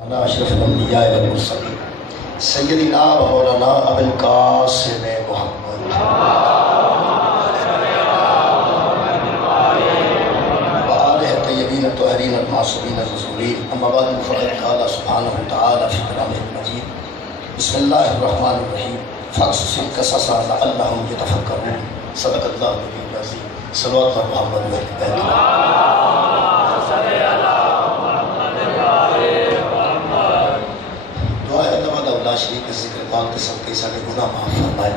على اشرف الانبیاء والمرسلین سیدنا و مولانا ابو القاسم محمد وآلہ الطیبین الطاہرین المعصومین الرسولین اما بعد فقد قال سبحانہ وتعالی فی کلامہ المجید بسم اللہ الرحمن الرحیم فاقصص القصص لعلہم یتفکرون صدق اللہ العلی العظیم صلوات محمد و شریف کے ذکر پاک کے سب کے سارے گناہ معاف فرمائے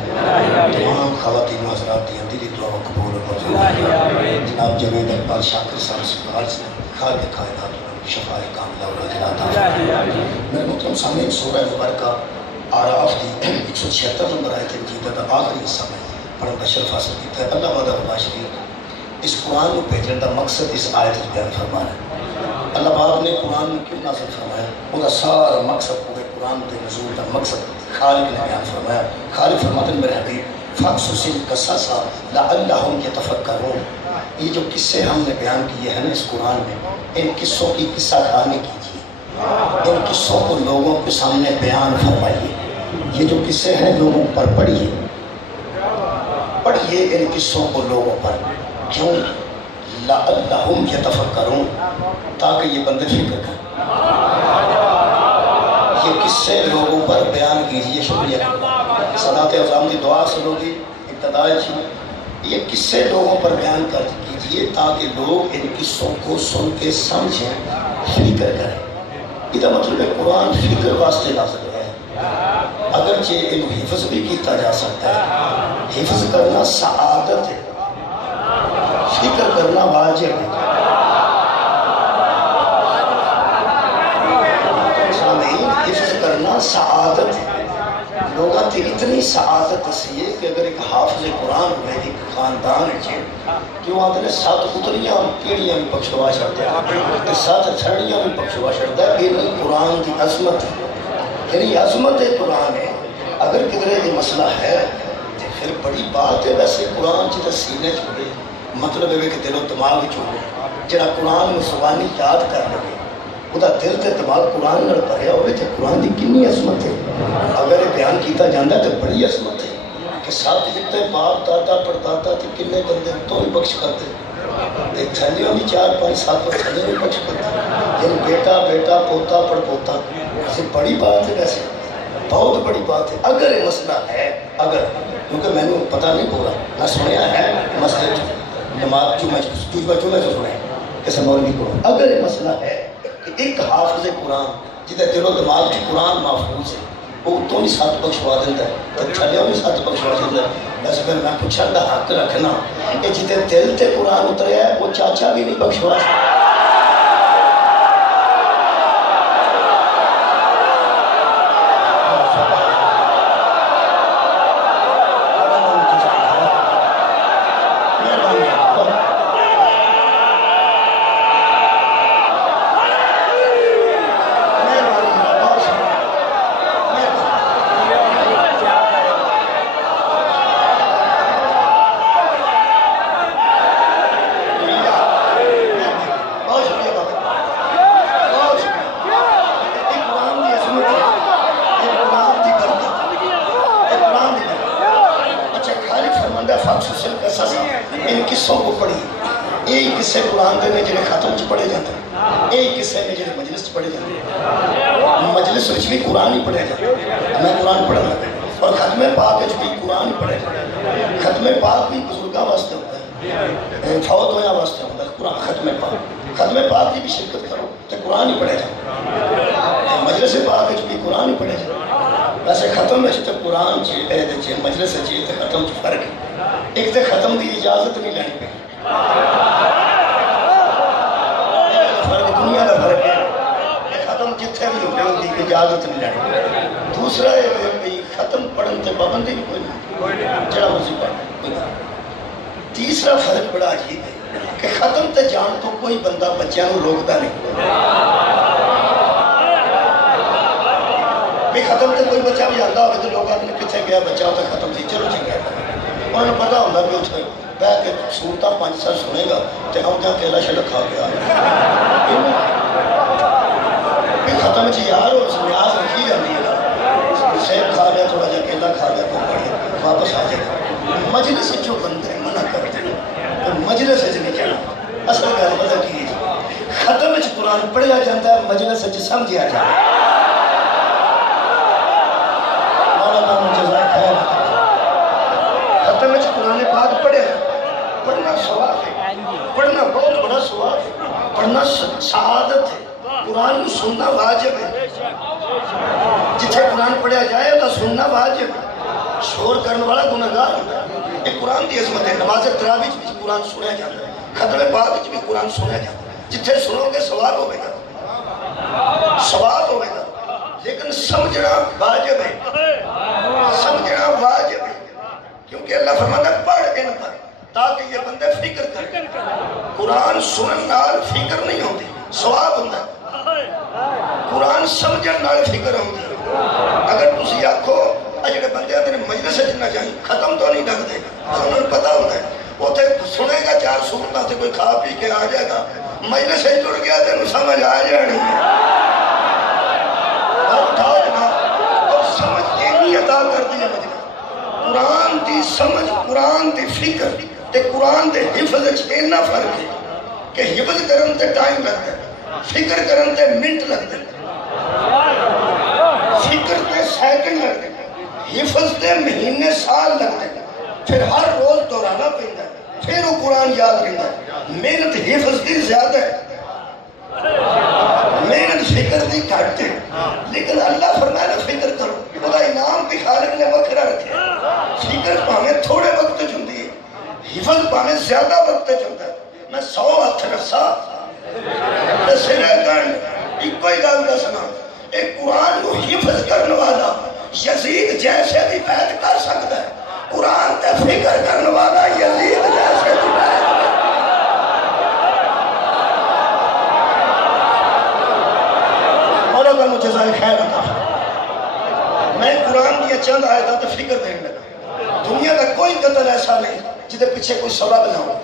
تمام خواتین و حضرات کی دلی دعا و قبول و منظور جناب جوید اقبال شاکر صاحب سرکار سے خالق کائنات شفاء کاملہ و راجلات میرے محترم سامعین سورہ مبارکہ اعراف کی 176 نمبر آیت مجیدہ کا آخری حصہ میں پڑھن کا شرف حاصل کیتا ہے۔ اللہ وعدہ اللہ شریف اس قرآن کو بھیجنے کا مقصد اس آیت میں بیان فرمانا ہے۔ اللہ پاک نے قرآن میں کیوں نازل فرمایا؟ ان کا سارا مقصد پورے قرآن کے نزول کا مقصد خالق نے بیان فرمایا۔ خالق فرماتے ہیں میرے حبیب فاقصص القصص لعلہم یتفکرون، یہ جو قصے ہم نے بیان کیے ہیں نا اس قرآن میں، ان قصوں کی قصہ کہانی کیجیے، ان قصوں کو لوگوں کے سامنے بیان فرمائیے۔ یہ جو قصے ہیں لوگوں پر پڑھیے ان قصوں کو لوگوں پر، کیوں؟ لعلہم یتفکرون، تاکہ یہ بندے فکر کریں۔ یہ قصے لوگوں پر بیان کیجئے۔ شکریہ صلاۃ اعظام کی دعا سنوگی ابتدائی چیز، یہ قصے لوگوں پر بیان کر کیجئے تاکہ لوگ ان قصوں کو سن کے سمجھیں، فکر کریں۔ یہ مطلب ہے قرآن فکر واسطے نازل ہے، اگرچہ ان حفظ بھی کیتا جا سکتا ہے۔ حفظ کرنا سعادت ہے، فکر کرنا واجب ہے۔ حفظ کرنا سعادت ہے۔ لوگاں تے اتنی سعادت اسی ہے کہ اگر ایک حافظ قرآن ہوئے ایک خاندان ہے کہ وہ آتے ہیں 7 پتریاں پیڑیاں بھی بخشوا چھڑتے ہیں، 7 چھڑیاں بھی بخشوا چھڑتا ہے۔ یہ قرآن کی عظمت ہے، یعنی عظمت قرآن ہے۔ اگر کدھر یہ مسئلہ ہے تو پھر بڑی بات ہے۔ ویسے قرآن چیزیں سینے چھوڑے، مطلب ہے کہ دل و دماغ چھوڑے، جڑا قرآن میں زبانی یاد کر لگے وہ دل تے دماغ قرآن نال بھریا ہوئے تو قرآن کی کنی عظمت ہے۔ اگر یہ بیان کیتا جاندہ تو بڑی عظمت ہے کہ 7 جتے باپ دادا پردادا تے کنے بندے تو ہی بخش کرتے، ایک تھلیوں بھی 4 5 7 پر تھلے بھی بخش کرتے، یعنی بیٹا بیٹا پوتا پڑ پوتا، یہ بڑی بات ہے، ویسے بہت بڑی بات ہے۔ اگر یہ مسئلہ ہے، اگر کیونکہ میں نے پتہ نہیں پورا نہ سنیا ہے مسئلے نماز جمعہ جو سنے کسی مولوی کو، اگر یہ مسئلہ ہے کہ ایک حافظ قرآن جدہ دل و دماغ کی قرآن محفوظ ہے وہ تو بھی 7 بخشوا دیتا ہے تو چھلیوں بھی 7 بخشوا دیتا ہے۔ ویسے پھر میں پوچھن کا حق رکھنا کہ جدہ دل تے قرآن اترے ہے وہ چاچا بھی نہیں بخشوا سکتا۔ ان قصوں کو پڑھی، یہی قصے قرآن دے نے جنہیں ختم چ پڑھے جاتے ہیں، یہی قصے نے جنہیں مجلس پڑھے جاتے ہیں۔ مجلس وچ بھی قرآن ہی پڑھے جاتے ہیں، میں قرآن پڑھنا لگا اور ختم پاک بھی قرآن ہی پڑھے جاتے ہیں۔ ختم پاک بھی بزرگاں واسطے ہوتا ہے، فوت ہویا واسطے ہوتا ہے قرآن ختم پاک کی بھی شرکت کرو تو قرآن ہی پڑھے جاتے ہیں۔ مجلس پاک بھی قرآن ہی پڑھے جاتے ہیں۔ ویسے ختم میں تو قرآن چاہیے، مجلس چاہیے تو ختم چ فرق ہے۔ ایک تو ختم کی اجازت نہیں لینی پہ، فرق دنیا کا فرق ہے، ختم جتھے بھی ہوگی ان کی اجازت نہیں لینی پہ۔ دوسرا ختم پڑھن سے پابندی بھی کوئی نہیں، جڑا مرضی پڑھنا۔ تیسرا فرق بڑا عجیب ہے کہ ختم تے جان تو کوئی بندہ بچیاں کو روکتا نہیں، بھی ختم تے کوئی بچہ بھی آتا ہوگا تو لوگ آدھے کتنے گیا بچہ ہوتا ختم تھی چلو جی گیا، انہوں نے پتا ہوتا بھی اتنے بہ کے سورتاں 5 سال سنے گا تو آؤں جا کیلا شڑک کھا گیا۔ ختم چ یار ہو نیاز رکھی جاتی ہے سیب کھا لیا تھوڑا جا کیلا کھا لیا تو پڑھے واپس آ جائے مجلس جو بندے منع کرتے ہیں مجلس نہیں جانا اصل گل پتہ کی ختم چ قرآن پڑھیا جاتا ہے مجلس چ سمجھیا جاتا ہے مولانا مجزا خیر ختم چ قرآن پاک پڑھیا پڑھنا ثواب ہے پڑھنا بہت بڑا ثواب ہے پڑھنا سعادت ہے قرآن کو سننا واجب ہے جتھے قرآن پڑھیا جائے تو سننا واجب ہے شور کرنے والا گناہگار ہوتا ہے یہ قرآن کی عظمت ہے نماز تراویح بھی قرآن سنیا جاتا ہے ختم پاک بھی قرآن سنیا جاتا ہے جتھے سنو گے ثواب ہوئے گا ثواب ہوئے گا لیکن سمجھنا واجب ہے سمجھنا واجب ہے کیونکہ اللہ فرماتا ہے پڑھ ان پر تاکہ یہ بندے فکر کریں قرآن سنن نال فکر نہیں ہوتی ثواب ہوتا ہے قرآن سمجھن نال فکر ہوتی اگر تسی آکھو اجڑے بندے آتے مجلس نہ جائیں ختم تو نہیں ڈگ دے انہوں پتہ ہوتا ہے وہ تے سنے گا 4 سورتاں سے کوئی کھا پی کے آ جائے گا مجلس ہی ٹر گیا تو سمجھ آ جانی اور اٹھا جناب اور سمجھ اینی عطا کر دی مجلس قرآن دی سمجھ قرآن دی فکر تے قرآن دے حفظ اینا فرق ہے کہ حفظ کرن تے ٹائم لگتا ہے فکر کرن تے منٹ لگتا ہے فکر تے سیکنڈ لگتا ہے حفظ تے مہینے سال لگتا ہے پھر ہر روز دہرانا پڑتا ہے پھر وہ قرآن یاد رہتا ہے محنت حفظ دی زیادہ ہے محنت فکر دی گھٹ ہے لیکن اللہ فرمایا نا فکر کرو خدا انعام بھی خالق نے وکھرا رکھے فکر پاہمیں تھوڑے وقت چندی ہے حفظ پاہمیں زیادہ وقت چندہ ہے میں 100 ہاتھ رسا سرے گن ایک کوئی گل کا سنا ایک قرآن کو حفظ کرنے والا یزید جیسے بھی بیعت کر سکتا ہے قرآن تے فکر کرنے والا یزید جیسے بھی بیعت مولا مجھے ذائع خیر عطا میں قرآن کی چند آیتاں تے فکر دینے لگا دنیا کا کوئی قتل ایسا نہیں جدے پیچھے کوئی سبب نہ ہو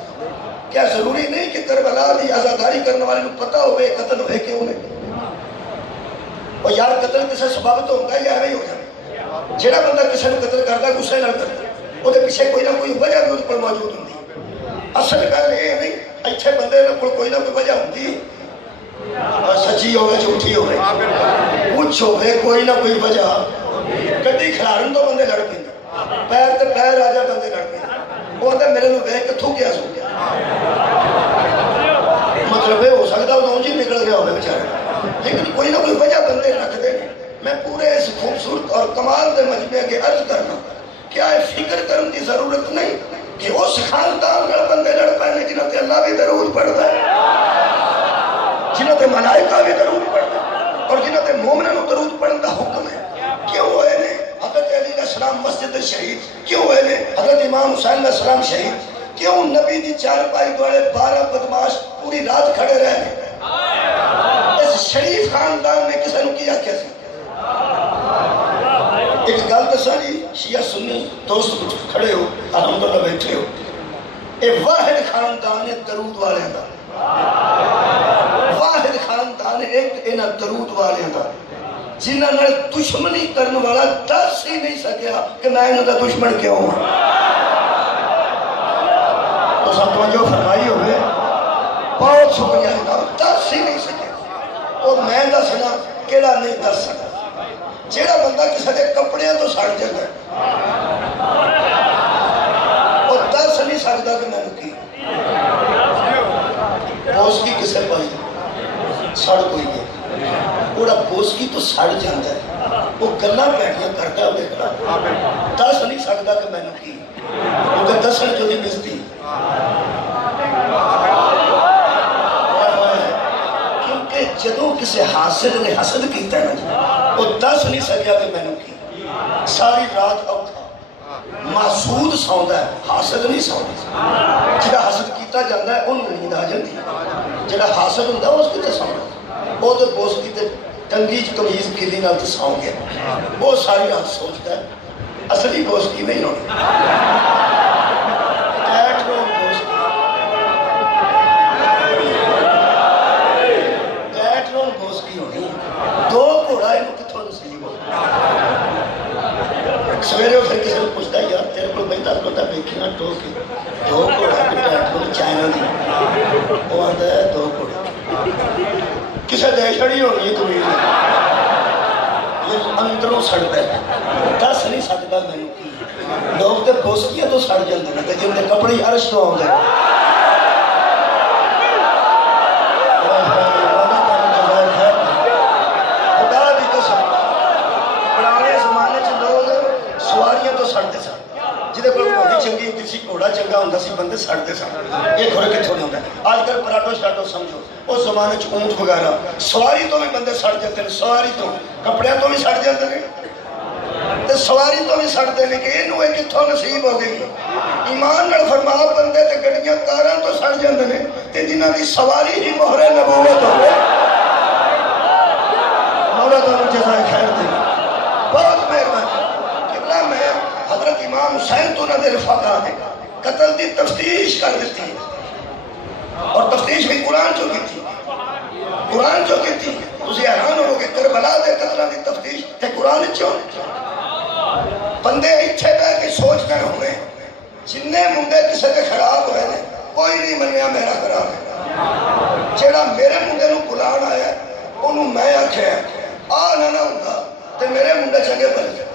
کیا ضروری نہیں کہ کربلا دی عزاداری کرنے والے کو پتہ ہوئے قتل ہوئے کیوں نہیں اور یار قتل کسے سبب تو ہوتا ہے یا نہیں ہوتا جیڑا بندہ کسے نے قتل کرتا ہے غصے نہ کرتا ہے وہ دے پیچھے کوئی نہ کوئی وجہ بھی اس پر موجود ہوتی اصل گل یہ نہیں ایتھے بندے نے کوئی نہ کوئی وجہ ہوتی اور سچی ہوئے جھوٹی ہوئے کچھ ہوئے کوئی نہ کوئی وجہ گڈی کھلارن تو بندے لڑ پیں پیر تے پیر آ جا بندے لڑ پیں وہ آتا میرے لوگ ہے کہ تھو کیا سو گیا مطلب ہے ہو سکتا وہ اونجی نکل گیا ہوئے بچارے لیکن کوئی نہ کوئی وجہ بندے رکھ دے میں پورے اس خوبصورت اور کمال دے مجمع کے عرض کرنا کیا ہے فکر کرنے کی ضرورت نہیں کہ اس خاندان میں بندے لڑ پائے جنہوں تے اللہ بھی درود پڑھتا ہے جنہوں تے ملائکہ بھی درود پڑھتا ہے اور جنہوں تے مومنوں درود پڑھنے کا حکم ہے کیوں ہوئے نے حضرت علی علیہ السلام مسجد شہید کیوں ہوئے نے حضرت امام حسین علیہ السلام شہید کیوں نبی دی 4 پائی دوڑے 12 بدماش پوری رات کھڑے رہے اس شریف خاندان میں کسے نو کیا کیا سی ایک گل دسا جی شیعہ سنی دوست کھڑے ہو الحمدللہ بیٹھے ہو اے واحد خاندان درود والے دا واحد خاندان ایک اینا درود والے دا جنہاں نے دشمنی کرنے والا دس ہی نہیں سکیا کہ میں انہوں دا دشمن کیوں ہوں تو سب توجہ فرمائی ہوئے بہت شکریہ جناب دس ہی نہیں سکیا اور میں دسنا کیڑا نہیں دس سکا جیڑا بندہ کسی کے کپڑے تو سڑ جائے اور دس نہیں سکتا کہ میں نے کی بوسکی کسے پائی سڑ کوئی گئی اوڑا بوسکی تو سڑ جاندہ ہے وہ گلہ بیٹھیاں کرتا ہے بیٹھا دس نہیں سکتا کہ میں نے کی کیونکہ دس نے جو نہیں ملتی کیونکہ جدوں کسے حاسد نے حسد کیتا ہے نا وہ دس نہیں سکیا کہ میں نے کی ساری رات اوکھا محسود سوندا ہے حاسد نہیں سوندا جڑا حسد کیتا جاندہ ہے ان نیند آ جاندی جڑا حاسد ہوندا ہے اس کیتا سوندا وہ تو بوس کی تے تنگیج کمیز کلی نال تے سون گیا وہ ساری رات سوچتا ہے اصلی بوس کی نہیں ہونی سویرے پھر کسی نے پوچھتا یار تیرے کو بہتا پتا دیکھی نا ٹو کے دو گھوڑا بٹا چائنا دی وہ آتا ہے دو گھوڑے کسی دہشڑی ہونی ہے کمیل یہ اندروں سڑتا ہے دس نہیں سکتا میں نے لوگ تے بوسکیاں تو سڑ جاندے نے تے جن دے کپڑے عرش تو آؤندے خدا دی قسم پرانے زمانے چ لوگ سواریاں تو سڑتے سن جہدے کول گھوڑی چنگی ہوتی سی گھوڑا چنگا ہوندا سی بندے سڑتے سن یہ گھوڑے کتھوں نہیں ہوندا آج کل پراٹو شاٹو سمجھو اس زمانے چ اونٹ وغیرہ سواری تو بھی بندے سڑ جاتے ہیں سواری تو کپڑیاں تو بھی سڑ جاتے ہیں سواری تو بھی سڑتے ہیں کہ انہوں ایک کتھوں نصیب ہو گئی ایمان نال فرما بندے تے گڑیاں کاراں تو سڑ جاندے نے تے جنہاں دی سواری ہی مہر نبوت ہو مولا تعالی جزائے خیر دے بہت مہربانی قبلہ میں حضرت امام حسین تو نہ دے رفاقات ہیں قتل دی تفتیش کر دیتی ہے اور تفتیش بھی قرآن جو کی تھی قرآن جو کی تھی تسی حیران ہو کہ کربلا دے قتلہ دی تفتیش تے قرآن چوں بندے اتھے بے کے سوچ رہے ہوئے جننے منڈے کسے کے خراب ہوئے نے کوئی نہیں منیا میرا خراب ہے جیڑا میرے منڈے نو بلان آیا ہے انہوں میں آکھے ہیں نہ ہوگا تے میرے منڈے چنگے بن جائے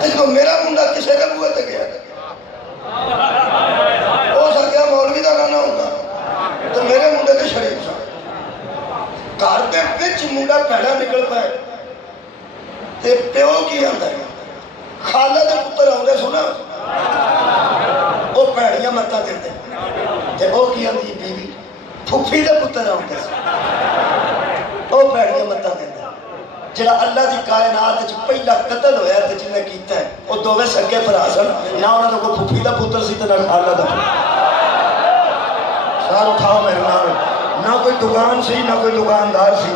تے جو میرا منڈا کسے کے بوئے تے گیا ہو سکیا مولوی دا نہ ہوگا تو میرے منڈے تے شریف سا گھر دے وچ منڈا پیڑا نکل پائے تے پیو کی آندا ہے خالہ دے پتر آندے سنا وہ پیڑیاں متا دیندے تے وہ کی آندی بیوی پھپھی دے پتر آندے وہ پیڑیاں متا دیندے جڑا اللہ دی کائنات وچ پہلا قتل ہویا تے جن نے کیتا ہے وہ دوویں سگے بھرا سن نہ انہاں دا کوئی پھپھی دا پتر سی تے نہ خالہ دا سار اٹھاؤ میرے نال نہ کوئی دکان سی نہ کوئی دکاندار سی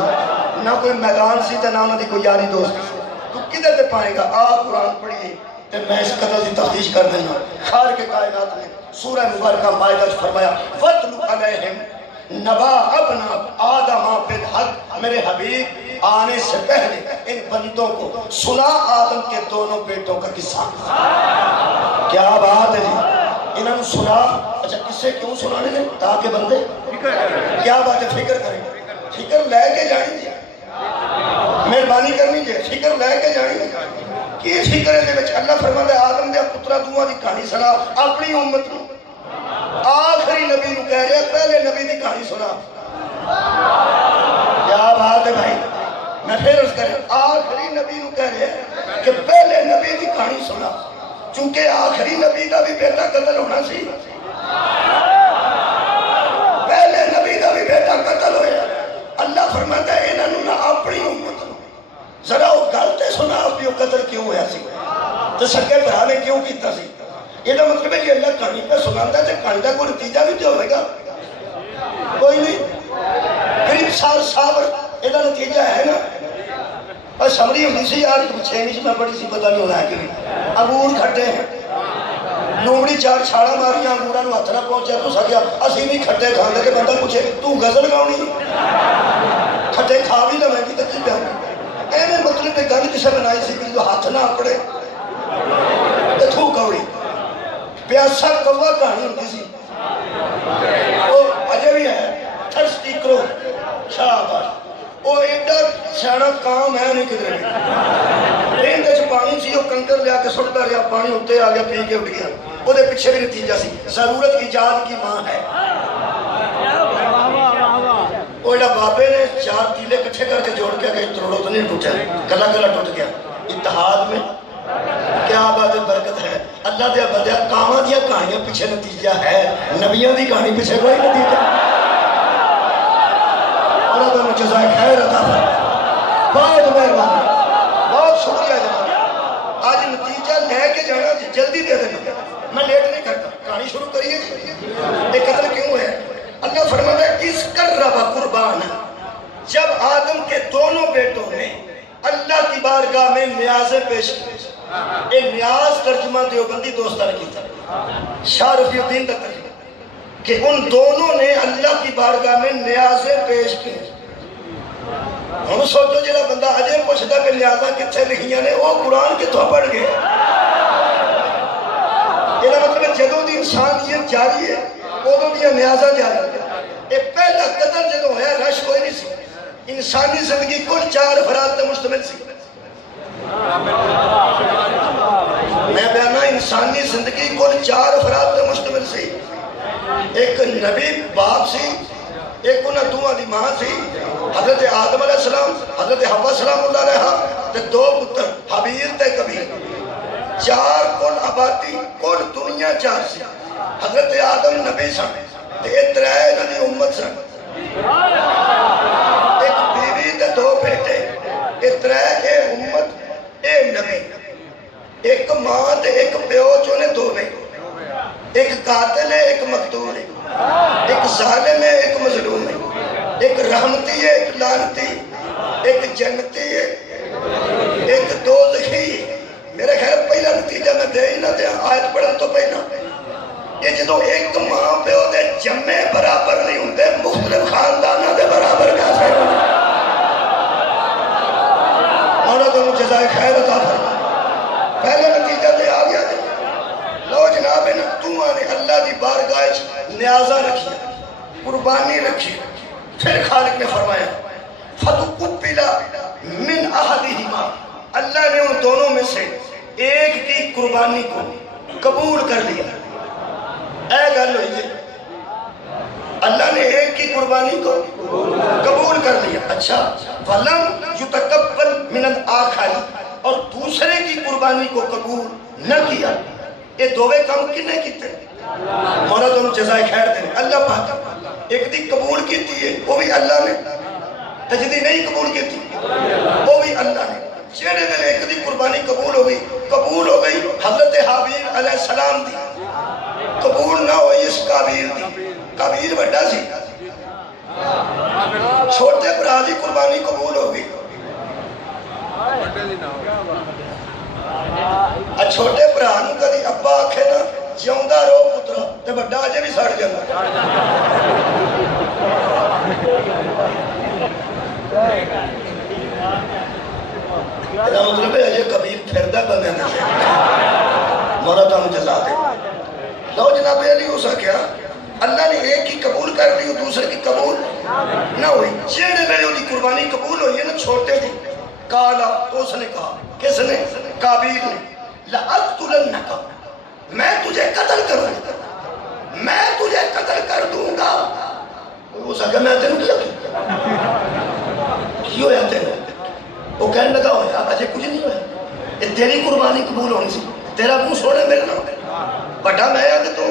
نہ کوئی میدان سی تے نہ انہاں دی کوئی یاری دوست سی تو کدھر تے پائے گا قرآن پڑھیے تے میں اس قتل دی تفتیش کر دینا خار کے کائنات نے سورہ مبارکہ مائدہ فرمایا وَاتْلُ عَلَيْهِمْ نَبَا ابْنَ آدَمَ بِالْحَقِّ میرے حبیب آنے سے پہلے ان بندوں کو سنا آدم کے دونوں بیٹوں کا قصہ کیا بات ہے جی انہوں نے سنا اچھا کسے کیوں سنانے دیں تاکہ بندے کیا بات ہے فکر کریں فکر لے کے جائیں گے مہربانی کرنی جائے فکر لے کے جائیں گے کی فکر ہے دے اللہ فرماتا ہے آدم دیا پترہ دعا دی کہانی سنا اپنی امت نو آخری نبی نو کہہ رہے پہلے نبی دی کہانی سنا کیا بات ہے بھائی میں پھر اس کریں آخری نبی نو کہہ رہے کہ پہلے نبی دی کہانی سنا چونکہ آخری نبی دا بھی بیٹا قتل ہونا سی پہلے نبی دا بھی بیٹا قتل ہویا اللہ فرماتا ہے انہوں نے اپنی امت نو ذرا وہ گلتے سنا اپنی قتل کیوں ہوا سی تو سکے بھرا نے کیوں کیتا سی یہ تو مطلب ہے کہ اللہ کہانی پہ سناتا ہے تو کہانی کا کوئی نتیجہ بھی تو ہوئے گا کوئی نہیں قریب سال صابر یہ نتیجہ ہے نا اور سمری ہوئی سی یار چھینی سے میں بڑی سی پتہ نہیں ہونا ہے کہ انگور کھٹے ہیں لومڑی چار چھاڑا ماریاں انگوراں نو ہاتھ نہ پہنچے تو سکیا اسی بھی کھٹے کھاندے کہ بندہ پوچھے تو غزل گاؤنی کھٹے کھا بھی نہ میں کی تکلیف ہے ایویں مطلب کہ گل کسے بنائی سی کہ جو ہاتھ نہ اپڑے تے تھو کوڑی پیاسا کوا کہانی ہوتی سی وہ اجے بھی ہے تھرسٹی کرو شاباش وہ ایڈا سیاڑا کام ہے نہیں کدھر بھی اندر پانی سی وہ کنکر لیا کے سٹتا رہا پانی اتنے آ گیا پی کے اٹھ گیا وہ پیچھے بھی نتیجہ سی ضرورت ایجاد کی ماں ہے وہ ایڈا بابے نے 4 تیلے کٹھے کر کے جوڑ کے کہیں تروڑوں تو نہیں ٹوٹا گلا گلا ٹوٹ گیا اتحاد میں کیا بات برکت ہے اللہ دیا بندیا کاماں دیا کہانیاں پیچھے نتیجہ ہے نبیوں دی کہانی پیچھے کوئی نتیجہ اللہ تعالیٰ جزائے خیر عطا فرمائے بہت مہربانی بہت شکریہ جناب آج نتیجہ لے کے جانا جلدی دے دینا میں لیٹ نہیں کرتا کہانی شروع کریے یہ قتل کیوں ہے اللہ فرماتا ہے اس قرب قربان جب آدم کے دونوں بیٹوں نے اللہ کی بارگاہ میں نیازیں پیش کی ایک نیاز ترجمہ دیوبندی دوستہ نے کی تھا شاہ رفیع الدین کا ترجمہ کہ ان دونوں نے اللہ کی بارگاہ میں نیازیں پیش کی ہم ہوں سوچو جڑا بندہ اجے پوچھتا کہ نیازاں کتنے لکھیاں نے وہ قرآن کتوں پڑھ گئے؟ یہ مطلب ہے جدوں دی انسانیت جاری ہے ادوں دیا نیازاں جاری ہے۔ یہ پہلا قتل جدوں ہویا رش کوئی نہیں سی، انسانی زندگی کل 4 افراد تے مشتمل سی۔ میں بیانہ انسانی زندگی کل 4 افراد تے مشتمل سی۔ ایک نبی باپ سی، ایک انہاں دوہاں دی ماں سی، حضرت آدم علیہ السلام، حضرت حوا سلام اللہ علیہ تے 2 پتر حابیل تے قابیل۔ 4 کل آبادی کل دنیا 4 سی۔ حضرت آدم نبی سن تے 3 انہاں امت سن، ایک بیوی تے 2 بیٹے، 3 اے امت اے نبی، ایک ماں تے ایک پیو چونے 2 نے، ایک قاتل ہے ایک مقتول ہے، ایک ظالم ہے ایک مظلوم ہے، ایک رحمتی ہے ایک لعنتی، ایک جنتی ہے ایک دوزخی ہے۔ میرے خیال پہلا نتیجہ میں دے ہی نہ دیا آیت پڑھن تو پہلا یہ جدو ایک ماں پہ ہو دے جمع برابر نہیں ہوں دے مختلف خاندانہ دے برابر کیسے مولا تو جزائے خیر عطا فرما۔ پہلا نتیجہ دے آ گیا دے لو جناب تمہاں نے اللہ دی بارگاہ نیازہ رکھی قربانی رکھی، پھر خالق نے فرمایا فَتُقُبِّلَ مِنْ أَحَدِهِمَا، اللہ نے ان دونوں میں سے ایک کی قربانی کو قبول کر لیا۔ اے گل ہوئی ہے اللہ نے ایک کی قربانی کو قبول کر لیا۔ اچھا وَلَمْ يُتَقَبَّلْ مِنَ الْآخَرِ، اور دوسرے کی قربانی کو قبول نہ کیا۔ یہ دووے کام کنے کیتے؟ مولا تم جزائے خیر دیں اللہ پاک۔ ایک دی قبول کیتی ہے وہ بھی اللہ نے، تجدی نہیں قبول کیتی وہ بھی اللہ نے۔ جیڑے دن ایک دی قربانی قبول ہو گئی حضرت حابیل علیہ السلام دی، قبول نہ ہوئی اس قابیل دی، قابیل بڑا سی، چھوٹے برا دی قربانی قبول ہو گئی، چھوٹے برانوں کا دی ابا آکھے نا جیوندہ رو پترا تے بڑا آجے بھی ساڑ جانا۔ اینا مطلب ہے یہ کبھی پھردہ بندے نہ سے مولا تو ہم جزا دے۔ لو جناب علی ہو سکیا اللہ نے ایک کی قبول کر لی دوسرے کی قبول نہ ہوئی۔ جیڑے میں نے قربانی قبول ہوئی ہے نا چھوٹے دی کالا تو اس نے کہا، کس نے؟ قابیل نے، لَأَقْتُلَنَّكَ، میں تجھے قتل کروں گا، میں تجھے قتل کر دوں گا۔ وہ سکا میں تینوں کیا کیوں ہے تینوں؟ وہ کہنے لگا ہویا اجے کچھ نہیں ہویا، یہ تیری قربانی قبول ہونی سی، تیرا منہ سوڑے میرے نام بڑا میں آیا کہ تو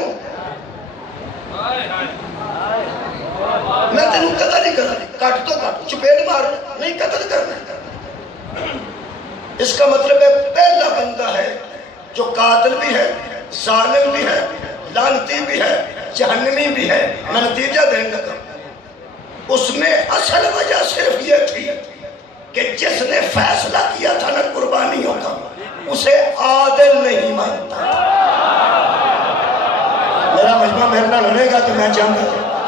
میں تینوں قتل نہیں کرنا، کٹ تو کٹ چپیڑ مار نہیں قتل کرنا۔ اس کا مطلب ہے پہلا بندہ ہے جو قاتل بھی ہے، ظالم بھی ہے، لعنتی بھی ہے، جہنمی بھی ہے۔ میں نتیجہ دینے لگا اس میں اصل وجہ صرف یہ تھی کہ جس نے فیصلہ کیا تھا نا قربانیوں کا اسے عادل نہیں مانتا۔ میرا مجمع میرے نال ہونے گا تو میں چاہتا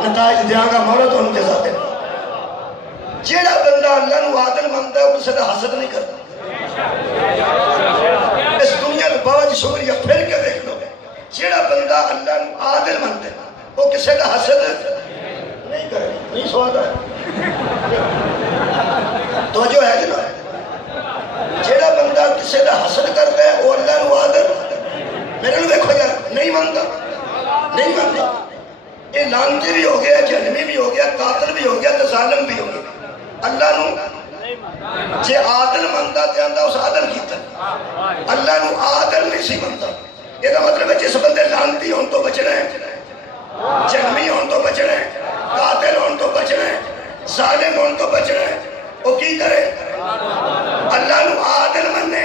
نتائج دیاں گا مولا تو ان کے ساتھ ہے۔ جیڑا بندہ اللہ نو عادل مانتا ہے اسے دا حسد نہیں کرتا۔ اس دنیا میں باوجہ شکریہ پھر کے دیکھ لو، جیڑا بندہ اللہ نو عادل مانتا ہے وہ کسے دا حسد نہیں کرے، نہیں سوال ہے تو جو ہے جناب جیڑا بندہ کسے دا حسد کرتا ہے وہ اللہ نو عادل میرے لئے دیکھو یار نہیں مانتا، نہیں مانتا۔ یہ لعنتی بھی ہو گیا، جہنمی بھی ہو گیا، قاتل بھی ہو گیا، ظالم بھی ہو گیا۔ اللہ نو جے عادل مانتا تے آندا اس عادل کیتا، اللہ نو عادل نہیں سی مانتا۔ یہ مطلب ہے جس بندے لعنتی ہون تو بچنا ہے، جہنمی ہون تو بچنا ہے، قاتل ہون تو بچنا ہے، ظالم ہون تو بچنا ہے۔ وہ کی کرے؟ اللہ نو عادل مننے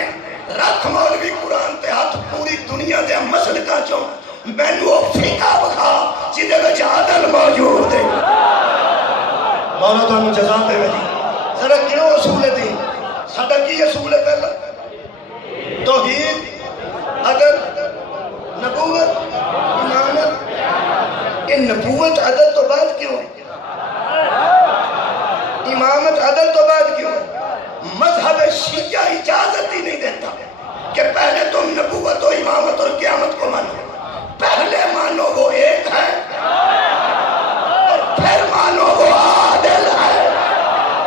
رکھ مولوی قرآن تے ہاتھ پوری دنیا دے مسلکاں چوں میں نو فقہ بکھا جدے وچ عادل موجود ہے۔ مولا تو ہم جزا دے وجی ذرا کیوں اصول دین ساڈا کی اصول ہے؟ پہلا توحید، عدل، نبوت، امامت۔ یہ نبوت عدل تو بعد کیوں ہے؟ امامت عدل تو بعد کیوں ہے؟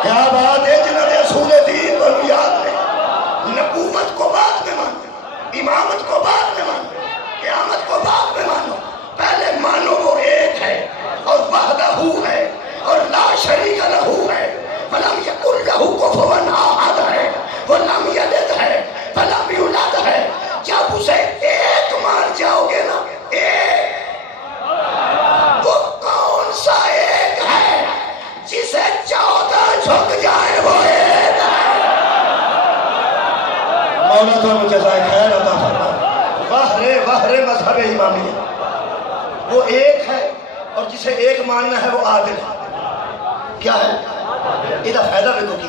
کیا بات ہے جنہوں نے اصول دین کو یاد ہے. نبوت کو بعد میں مانو، امامت کو بعد میں مانو، قیامت کو بعد میں مانو. پہلے مانو وہ ایک ہے اور وحدہ ہے اور لا شریک لہ ہے، ولم یکن لہ کفوا احد ہے، وہ لم یلد ہے ولم یولد ہے. جب اسے ایک مان جاؤ گے نا، ایک، وہ کون سا ایک ہے جسے 14 جھک جائے وہ ایک ہے. مولا تو جزائے خیر عطا فرمائے. واہ رے مذہب امامیہ، وہ ایک ہے اور جسے ایک ماننا ہے وہ عادل ہے. کیا ہے یہ فائدہ دیکھو کہ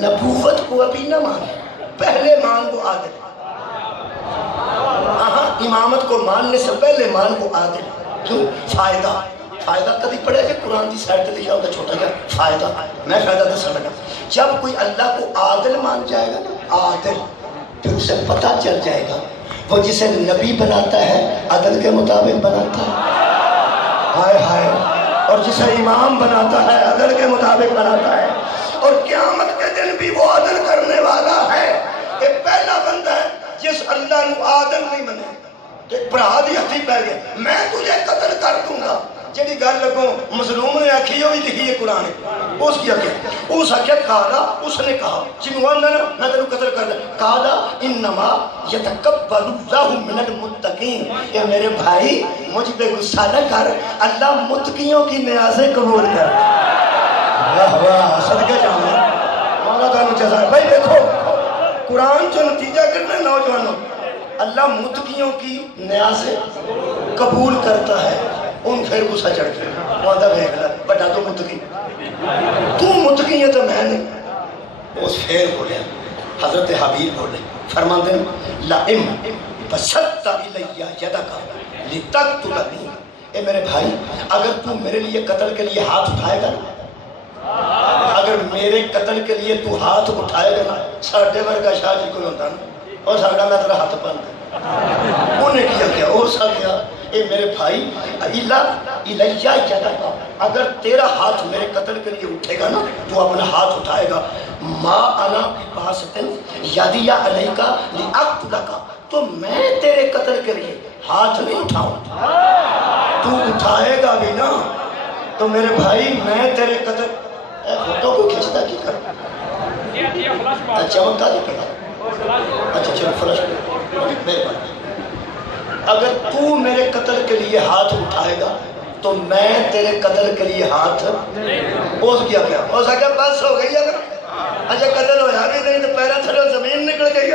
نبوت کو ابھی نہ مانے، پہلے مان کو عادل. ہاں امامت کو ماننے سے پہلے مان کو عادل. کیوں؟ فائدہ کبھی پڑے کہ قرآن کی سائڈ تے لکھا ہوتا چھوٹا کیا فائدہ. میں فائدہ دسا لگا، جب کوئی اللہ کو عادل مان جائے گا نا، عادل، پھر اسے پتہ چل جائے گا وہ جسے نبی بناتا ہے عدل کے مطابق بناتا ہے، ہائے ہائے، اور جسے امام بناتا ہے عدل کے مطابق بناتا ہے. اور قیامت کے دن بھی وہ عدل کرنے والا ہے. یہ پہلا بندہ ہے جس اللہ نو عادل نہیں بنے کہ برا دی ہتھی پہ گیا میں تجھے قتل کر دوں گا. جیڑی گل لگوں مظلوم نے آکھی ہوئی لکھی ہے قرآن، اس کی آکھیا اس آکھیا کہا، اس نے کہا جنہوں آندہ نا میں تینوں قتل کر دیں، کہا انما یتقبل اللہ من المتقین. اے میرے بھائی مجھ پہ غصہ نہ کر، اللہ متقیوں کی نیازیں قبول کر. واہ واہ صدقہ جاؤں مولا تعالیٰ جزائے. بھائی دیکھو قرآن جو نتیجہ کرنا ہے نوجوانوں، اللہ متقیوں کی نیازیں قبول کرتا ہے. ان پھر غصہ چڑھ کے وہاں دیکھ لیا بڑا تو متقی، تو متقی ہے تو میں نہیں. اس پھر بولے حضرت حبیب بولے فرماندے لئم بسطت الی یدک لتقتلنی. اے میرے بھائی اگر تو میرے لیے قتل کے لیے ہاتھ اٹھائے گا نا، اگر میرے قتل کے لیے تو ہاتھ اٹھائے گا نا، ساڑھے ورگا شاہ جی کوئی ہوتا نا اور ساڑھا میں تیرا ہاتھ بند ہے. انہیں کیا کیا اور سا کیا اے میرے بھائی الیہ یدک، اگر تیرا ہاتھ میرے قتل کے لیے اٹھے گا نا، تو اپنا ہاتھ اٹھائے گا، ما انا باسط یدی علیک لاقتلک، تو میں تیرے قتل کے لیے ہاتھ نہیں اٹھاؤں. تو اٹھائے گا بھی نا تو میرے بھائی میں تیرے قتل. اے فوٹو کو کھینچتا کی کر چمکتا نہیں پڑا. اچھا چلو فلش میرے بھائی اگر تو میرے قتل کے لیے ہاتھ اٹھائے گا تو میں تیرے قتل کے لیے ہاتھ. اس کیا کیا ہو سکا بس ہو گئی اگر اچھا قتل ہو جا نہیں تو پیرا تھلے زمین نکل گئی.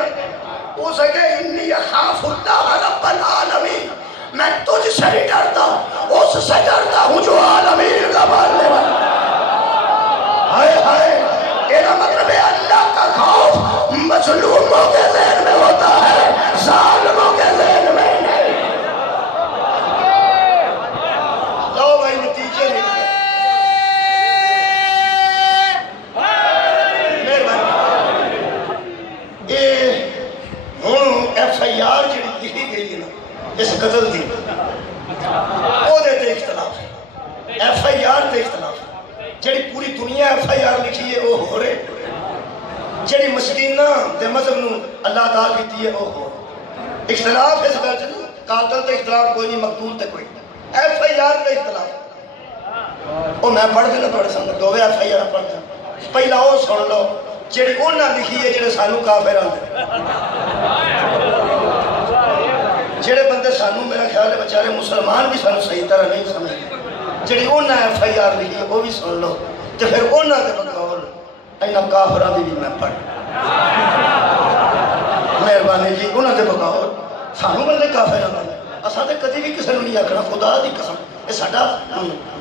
ہو سکے انی اخاف اللہ رب العالمین، میں تجھ سے ہی ڈرتا ہوں، اس سے ڈرتا ہوں جو عالمین کا مالنے والا. ہائے ہائے تیرا مطلب ہے اللہ کا خوف مظلوموں کے ذہن میں ہوتا ہے، ظالموں کے ذہن میں نہیں. لو بھائی نتیجے نکلے. یہ ہوں ایف آئی آر جڑی لکھی گئی ہے نا اس قتل دی، وہ دیتے اختلاف ہے. ایف آئی آر تے اختلاف ہے. جڑی پوری دنیا ایف آئی آر لکھی ہے وہ ہو رہے، جڑی مسکینہ دے مذہب نو اللہ تعالیٰ کیتی ہے وہ ہو. اختلاف اس گل چ قاتل تے اختلاف کوئی نہیں، مقتول تے کوئی. ایف آئی آر تے اختلاف وہ میں پڑھ دینا تھوڑے سامنے دوویں ایف آئی آر پڑھ دینا. پہلا وہ سن لو جڑی انہاں لکھی ہے جڑے سانو کافر آندے، جڑے بندے سانو میرا خیال ہے بیچارے مسلمان بھی سانو صحیح طرح نہیں سمجھتے. جڑی انہاں ایف آئی آر لکھی ہے وہ بھی سن لو تے پھر انہاں دے بقول انہاں کافراں دی بھی میں پڑھ. مہربانی جی انہاں دے بقول سانو بندے کافر آندے، اساں تے کدی بھی کسی نوں نہیں آکھنا خدا دی قسم یہ ساڈا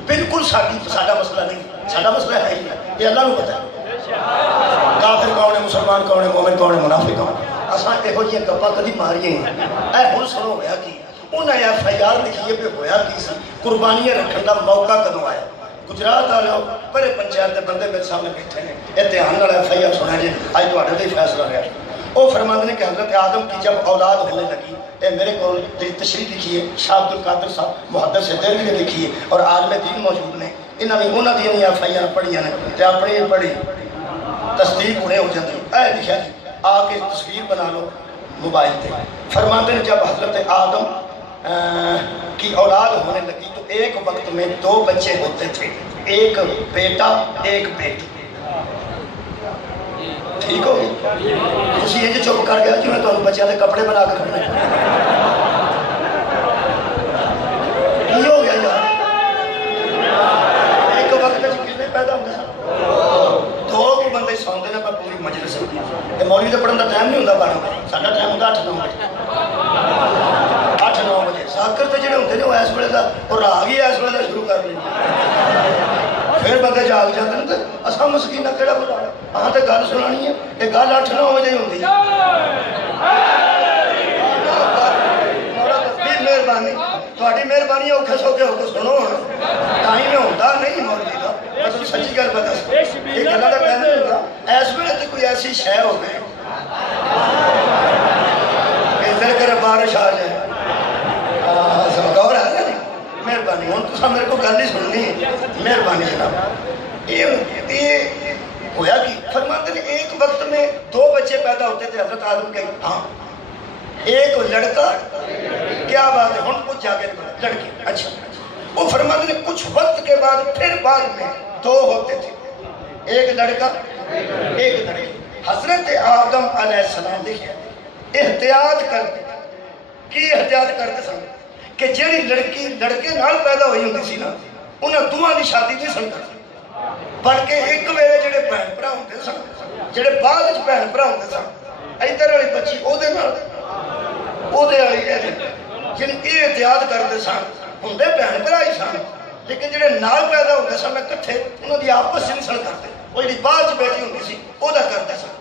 بالکل ساڈا مسئلہ نہیں، ساڈا مسئلہ ہے ہی نہیں، یہ اللہ نوں پتہ ہے. کافر کون ہے، مسلمان کون ہے، مومن کون ہے، منافق کون ہے. اساں یہو جہاں گپاں کدی ماریاں نہیں. اے ہن سنو ہویا کی انہاں ایف آئی آر لکھی ہے پہ ہویا کی سی، قربانیاں رکھن دا موقع کدوں آیا. گجرات والے بڑے پنچایت کے بندے میرے سامنے بیٹھے ہیں، یہ دھیان والا ایف آئی آر سنا جی اج تہاڈے تے فیصلہ رہا. وہ فرماتے ہیں کہ حضرت آدم کی جب اولاد ہونے لگی، اے میرے کو تشریح لکھی ہے شاہ عبد القادر صاحب محدث دہلوی نے لکھی ہے اور عالم دین موجود نے. انہوں نے انہوں نے ایف آئی آر پڑھیا نے اپنی پڑھی تصدیق انہیں ہو جاتی اے لکھا جی آ کے تصویر بنا لو موبائل پہ فرماتے ہیں جب حضرت آدم کی اولاد ہونے لگی تو ایک وقت میں 2 بچے ہوتے تھے، ایک بیٹا ایک بیٹی. ٹھیک ہو گئی اسی یہ چپ کر گیا جی میں تو بچیاں دے کپڑے بنا کے کھڑنے کی ہو گیا یار. ایک وقت کتنے پیدا ہوتے ہیں 2 بندے سوندے نے پر پوری مجلس مولوی دے پڑھن دا ٹائم نہیں ہوندا 12 بجے ساڈا ٹائم ہوندا 8-9 بجے 8-9 بجے ساکر تے جڑے ہوندے نے وہ اس ویلے دا اور راگ ہی اس ویلے شروع کر لیں پھر بندے جاگ جاندے نے تے اساں مسکینہ کیڑا بنا ہاں تے گل سنانی ہے یہ گل 8-9 بجے ہی ہوندی ہے. مہربانی تھوڑی مہربانی اوکھے سوکھے ہو کے سنو ٹائم ہوتا نہیں مولوی کا مطلب سچی گل پتا یہ گلا کا ٹائم نہیں ہوتا اس ویلے تو کوئی ایسی شے ہو گئی ادھر کرے بارش آ جائے غور ہے نا مہربانی ہوں تو میرے کو گل ہی سننی ہے مہربانی جناب. یہ ہویا کہ فرماتے ہیں ایک وقت میں 2 بچے پیدا ہوتے تھے حضرت آدم کے ہاں ایک لڑکا کیا بات ہے ہم کچھ جاگے لڑکی اچھا وہ فرماتے ہیں کچھ وقت کے بعد پھر بعد میں 2 ہوتے تھے ایک لڑکا ایک لڑکی. حضرت آدم علیہ السلام دیکھیں احتیاط کرتے کی احتیاط کرتے سن کہ جیڑی لڑکی لڑکے نال پیدا ہوئی ہوتی سی نا انہیں دوہاں دی شادی نہیں سن کرتی بلکہ ایک ویلے جڑے بہن بھرا ہوندے سن جڑے بعد وچ بہن بھرا ہوندے سن ادھر والی بچی او دے نال او دے والی یعنی یہ احتیاط کرتے سن ہوندے بہن بھرا ہی سن لیکن جڑے نال پیدا ہوندے سن اکٹھے انہاں دی آپس نہیں سن کرتے وہ جڑی بعد وچ بیٹھی ہوندی سی او دا کرتے سن.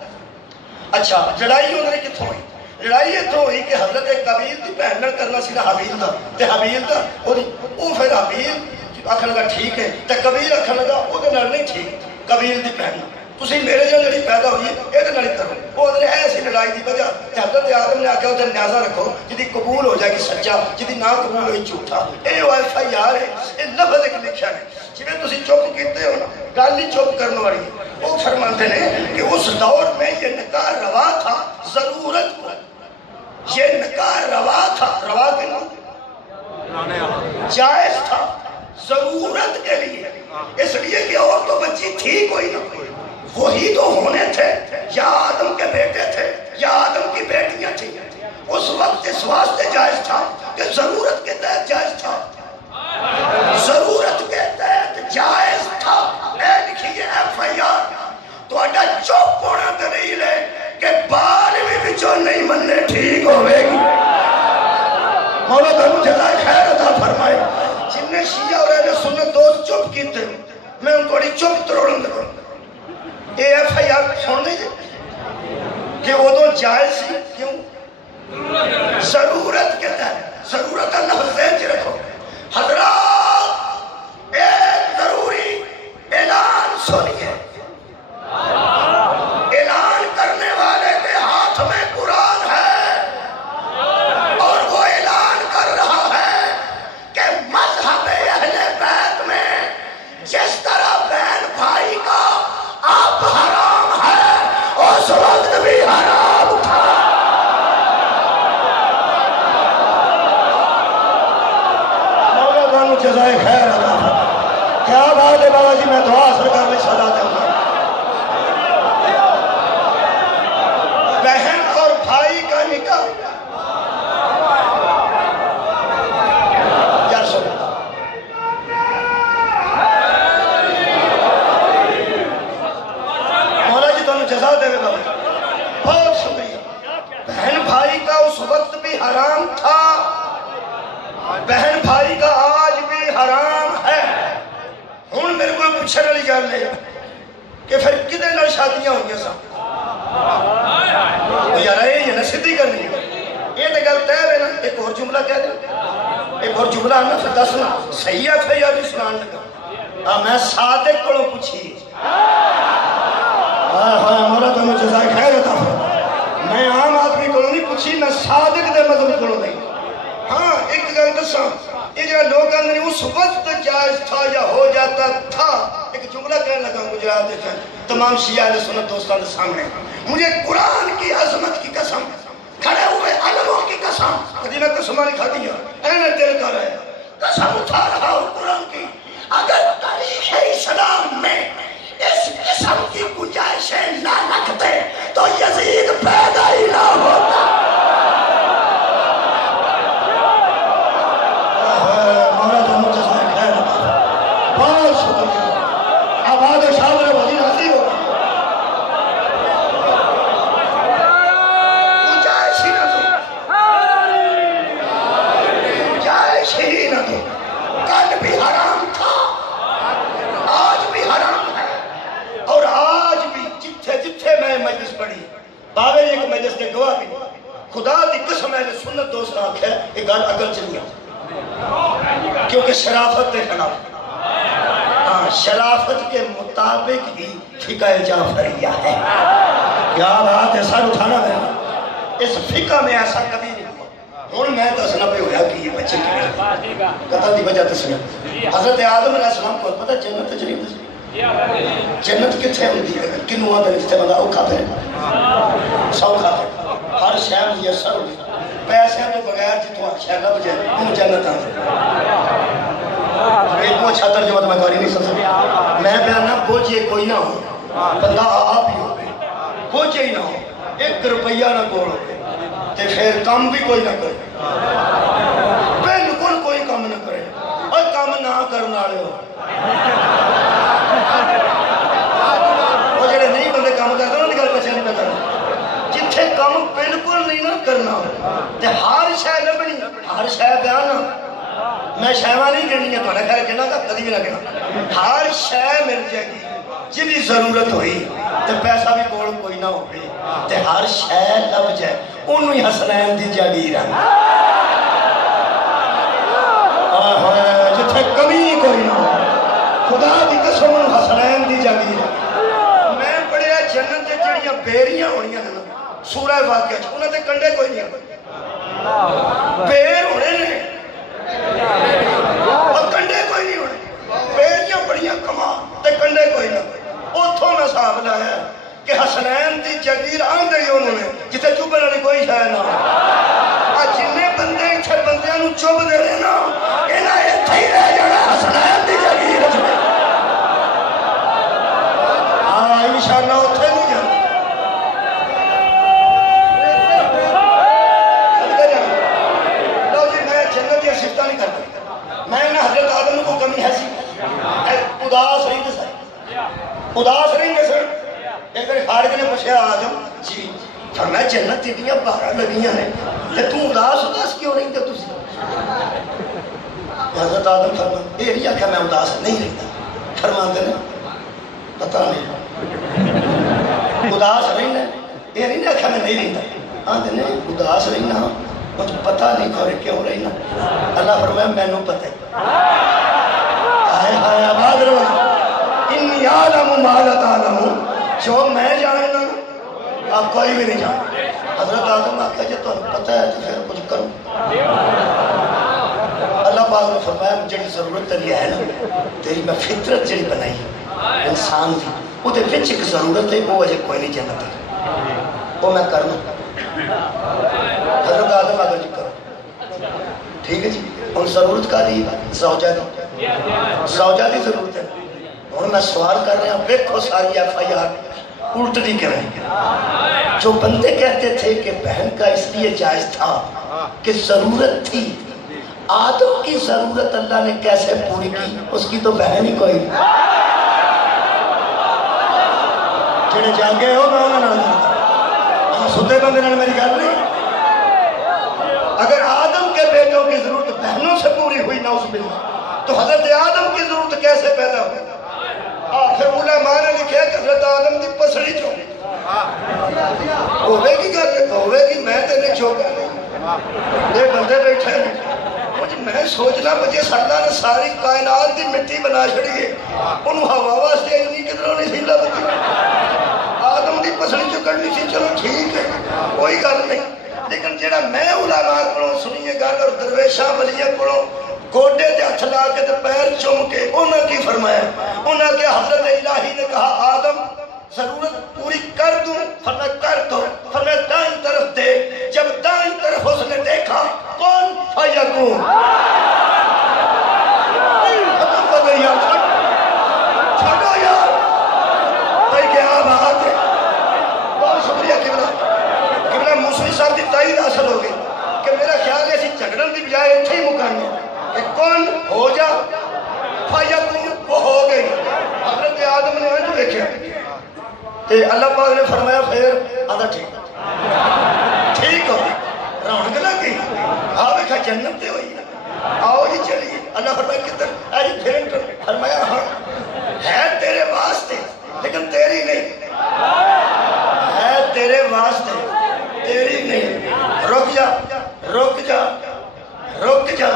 اچھا لڑائی انہوں کتھوں ہوئی لڑائی اتوں ہوئی کہ حضرت قابیل دی بہن نال کرنا سی نا حابیل دا تے حابیل دا او پھر حابیل آکھن لگا ٹھیک ہے تے قابیل آکھن لگا او دے نال نہیں ٹھیک قابیل دی بہن تسی میرے جو لڑی پیدا ہوئی ہے اے دے نال کرو او دے ایسی لڑائی دی وجہ تے حضرت آدم نے آکھیا او دے نیازہ رکھو جدی قبول ہو جائے گی سچا جدی نہ قبول ہوئی جھوٹا. اے او ایف آئی آر ہے اے لفظ ایک لکھیا ہے جویں تسی چپ کیتے ہو نا گل ہی چپ کرنے والی وہ فرماتے ہیں کہ اس دور میں یہ نکاح روا تھا ضرورت کو یہ نکاح روا تھا روا کے نام جائز تھا ضرورت کے لیے اس لیے کہ اور تو بچی تھی کوئی نہ کوئی وہی تو ہونے تھے یا آدم کے بیٹے تھے یا آدم کی بیٹیاں تھیں اس وقت اس واسطے جائز تھا کہ ضرورت کے تحت جائز تھا ضرورت کے تحت جائز تھا. اے لکھیے ایف آئی آر تو اڈا چوپ ہونا دلیل ہے کہ بارہویں بچوں نہیں مننے ٹھیک ہوئے گی. مولا تمہیں جزائے خیر عطا فرمائے جن نے شیعہ اور اہل سنت دوست چپ کیتے میں ان کو چپ تروڑن دے اے ایف آئی آر سن لیجیے کہ وہ تو جائز سی کیوں ضرورت کے تحت ضرورت کا لفظ ذہن سے رکھو. حضرات ایک ضروری اعلان سنیے اعلان کرنے والے کے ہاتھ میں قرآن ہے اور وہ اعلان کر رہا ہے کہ مذہب اہل بیت میں جس طرح بہن بھائی کا آپ حرام ہے اس وقت بھی حرام تھا. جزائے خیر عطا کیا بات ہے بابا جی میں دعا سرکار میں سزا دوں گا. بہن اور بھائی کا نکاح یا سن مولا جی تمہیں جزا دے بابا بہت شکریہ. بہن بھائی کا اس وقت بھی حرام تھا بہن بھائی کا آج بھی حرام ہے. ہوں میرے کو پوچھنے والی گل ہے کہ پھر کدے نال شادیاں ہوئی سن یار یہ نا سیدھی کرنی ہے یہ تو گل طے ہے نا. ایک اور جملہ کہہ دیں ایک اور جملہ ہے نا پھر دسنا صحیح ہے پھر یار سنان لگا میں صادق کو پوچھی مولا تمہیں جزائے خیر عطا میں عام آدمی کو نہیں پوچھی میں صادق دے مذہب کو نہیں. ہاں ایک گل دساں یہ جو لوگ اندر اس وقت جائز تھا یا ہو جاتا تھا. ایک جملہ کہنے لگا گجرات سے تمام شیعہ اہل سنت دوستان کے سامنے, مجھے قرآن کی عظمت کی قسم, کھڑے ہوئے علموں کی قسم, کبھی میں قسمہ نہیں کھا دیا, اے دل کر رہے قسم اٹھا رہا ہوں قرآن کی, اگر تاریخ اسلام میں اس قسم کی گنجائشیں نہ رکھتے تو یزید پیدا ہی نہ ہوتا. خدا دی قسم ہے سنت دوست آنکھ ہے ایک گل اگل چلی آتا کیونکہ شرافت دے خلاف, شرافت کے مطابق ہی فقہ جعفریہ ہے. کیا بات ہے, سر اٹھانا ہے. اس فقہ میں ایسا کبھی نہیں ہوا. ہوں میں دسنا پہ ہویا کہ یہ بچے کی قتل دی وجہ دسنا. حضرت آدم علیہ السلام کو پتہ جنت تجریب دس, جنت کتھے ہوتی ہے کنوں آدھے رشتے بندہ اوکھا پھر سوکھا پھر ہر شہر میسر ہوئی, پیسے تو بغیر جتوں شہر لب جائے انہوں جنت آتے. ایک وہ اچھا ترجمہ تو میں کاری نہیں سکتا. میں بیانہ بوجھے کوئی نہ ہو, بندہ آپ ہی ہو, بوجھے ہی نہ ہو, 1 روپیہ نہ کوڑ ہو, تے پھر کام بھی کوئی نہ کرے, بالکل کوئی کام نہ کرے, اور کام نہ کرنا رہے ہو. وہ جڑے نہیں بندے کام کرتے انہوں نے گل پیسے نہیں نہ کرنا. جتھے کام بالکل نہیں نہ کرنا تے ہر شے لبنی, ہر شے بیانا. میں شہوہ نہیں گنی ہے, تو نے خیر گنا کا کدی بھی نہ گنا. ہر شے مل جائے گی جنہی ضرورت ہوئی, تے پیسہ بھی کوڑ کوئی نہ ہو بھی, تے ہر شے لب جائے انہوں ہی حسنین دی جاگیر ہے. جتھے کمی کوئی نہ ہو, خدا دی قسم حسنین دی جاگیر ہے. میں پڑھے جنت دے جڑیاں بیریاں ہونیاں ہیں سورہ واقعہ, انہیں تے کنڈے کوئی نہیں ہے, بیر ہونے نے اور کنڈے کوئی نہیں ہونے. بیریاں بڑیاں کما تے کنڈے کوئی نہ. اتھوں میں صاحب لایا کہ حسنین دی جگیر آندے ہی انہوں نے جتے چوبے نہ کوئی شاید نہ. جنہیں بندے اتھے بندیاں نو چوب دے رہے نا, انہیں اتھے ہی رہ جانا حسنین دی جگیر ہے. انشاءاللہ اتھے نہیں جانا. میں نے حضرت آدم کو کمی ہے سی اداس نہیں دسائی, اداس نہیں دسائی. ایک بار خارج نے پوچھا آدم جی فرمایا جنت تیریاں باہر لگیاں نے تے تو اداس کیوں نہیں تے تسی. حضرت آدم فرمایا یہ نہیں آکھا میں اداس نہیں رہتا, فرماندے نے پتہ نہیں اداس رہنا, یہ نہیں آکھا میں نہیں رہتا, آندے نے اداس رہنا مجھے پتہ نہیں کرے کیوں رہنا. اللہ فرمایا میں نو پتہ ہے. آئے ہائے آباد رہو, انی عالم ما لا تعلمون, جو میں جاننا آپ کوئی بھی نہیں جانا. حضرت آدم آکھا جی تو پتہ ہے تو پھر کچھ کرو. اللہ پاک نے فرمایا جڑی ضرورت تیری ہے نا, تیری میں فطرت جڑی بنائی انسان دی, وہ دے وچ ایک ضرورت ہے, وہ وجہ کوئی نہیں جانتا, وہ میں کرنا. حضرت آدم آگے جی کرو, ٹھیک ہے جی. ان ضرورت کا دی زوجہ دی, زوجہ دی ضرورت ہے. اور میں سوال کر رہا ہوں, دیکھو ساری ایف آئی آر الٹ نہیں کریں. جو بندے کہتے تھے کہ بہن کا اس لیے جائز تھا کہ ضرورت تھی, آدم کی ضرورت اللہ نے کیسے پوری کی, اس کی تو بہن ہی کوئی. جنہیں جانگے ہو میں انہوں نے ستے بندے نے میری گل نہیں. اگر آدم کے بیٹوں کی ضرورت بہنوں سے پوری ہوئی نا اس بلّہ, تو حضرت آدم کی ضرورت کیسے پیدا ہوئی. آخر علماء نے لکھا کہ حضرت آدم کی پسڑی چو ہوئے کی گل ہوئے گی, میں تے نہیں چھوڑا نہیں. یہ بندے بیٹھے ہیں, میں سوچنا مجھے اللہ نے ساری کائنات کی مٹی بنا چھڑیے, انہوں ہوا واسطے نہیں کدھروں نہیں سی لگتی. آدم کی پسڑی چکڑنی سی, چلو ٹھیک ہے کوئی گل نہیں. لیکن جڑا میں علماء کو سنیے گل اور درویشاں ولیاں کو گوڈے تے ہاتھ لا کے تے پیر چوم کے انہاں کی فرمایا؟ انہاں کہ حضرت الہی نے کہا آدم ضرورت پوری کر دوں؟ فرمایا کر دو۔ فرمایا دائیں طرف دیکھ۔ جب دائیں طرف اس نے دیکھا کون فیکون، ختم ہو گئی یار، چھوڑو یار بھائی کہ آپ آتے۔ بہت شکریہ قبلہ موسوی صاحب کی تائید حاصل ہو گئی کہ میرا خیال ہے اسی جھگڑن کی بجائے اتھے ہی مکانی ہے کہ کون ہو جا فیکون، وہ ہو گئی۔ حضرت آدم نے انج دیکھا تے اللہ پاک نے فرمایا پھر آدھا ٹھیک ہو رونق لگ گئی، آوے کھا جنت تے ہوئی، آؤ جی چلیے۔ اللہ فرمایا کدھر؟ آئی پھر فرمایا ہاں ہے تیرے واسطے لیکن تیری نہیں، ہے تیرے واسطے تیری نہیں۔ رک جا رک جا رک جا،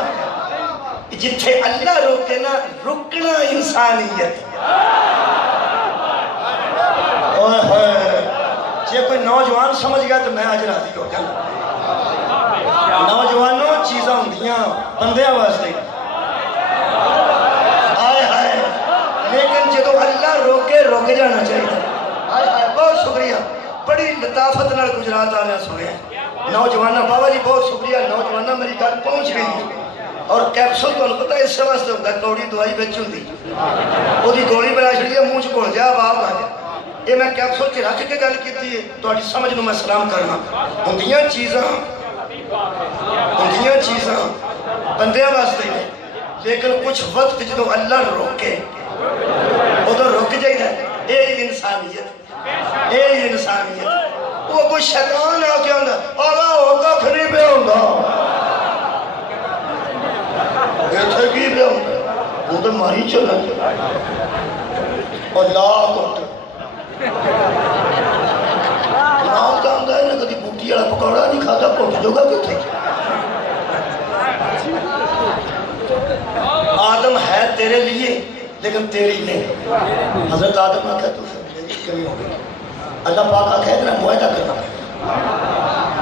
جتھے اللہ روکے نا رکنا انسانیت۔ جی کوئی نوجوان سمجھ گیا تو میں آج راضی ہو جاؤں۔ نوجوانوں چیزاں ہوندیاں بندیاں واسطے، آئے ہائے، لیکن جدو اللہ روکے رک جانا چاہیے۔ آئے ہائے بہت شکریہ، بڑی لطافت نال گجرات آنے سنے نوجوانہ۔ بابا جی بہت شکریہ، نوجوانہ میری گھر پہنچ گئی۔ اور کیپسول تو پتہ اس سے واسطے ہوتا ہے کوڑی دوائی بچ ہوندی، وہ دی گولی بنا چھڑی ہے منہ چ گھل جا باپ آ جا۔ یہ میں کیپسول چ رکھ کے گل کیتی ہے، تہاڈی سمجھ نو میں سلام کرنا۔ ہوندیاں چیزاں بندیاں واسطے نے، لیکن کچھ وقت جدو اللہ روکے ادو رک جائے۔ اے انسانیت، اے انسانیت۔ وہ کوئی شیطان آ کے آندا آگا ہوگا کھنی پہ ہوندا، ایتھے کی پہ ہوندا، وہ تو ماری چلا اور لا کٹ نام کا آندا ہے نا کدی بوٹی والا پکوڑا نہیں کھاتا، کٹ جو گا کتنے۔ آدم ہے تیرے لیے لیکن تیری نہیں۔ حضرت آدم نے کہا تو کمی ہو گئی۔ اللہ پاک کا کہہ دینا معاہدہ کرنا ہے،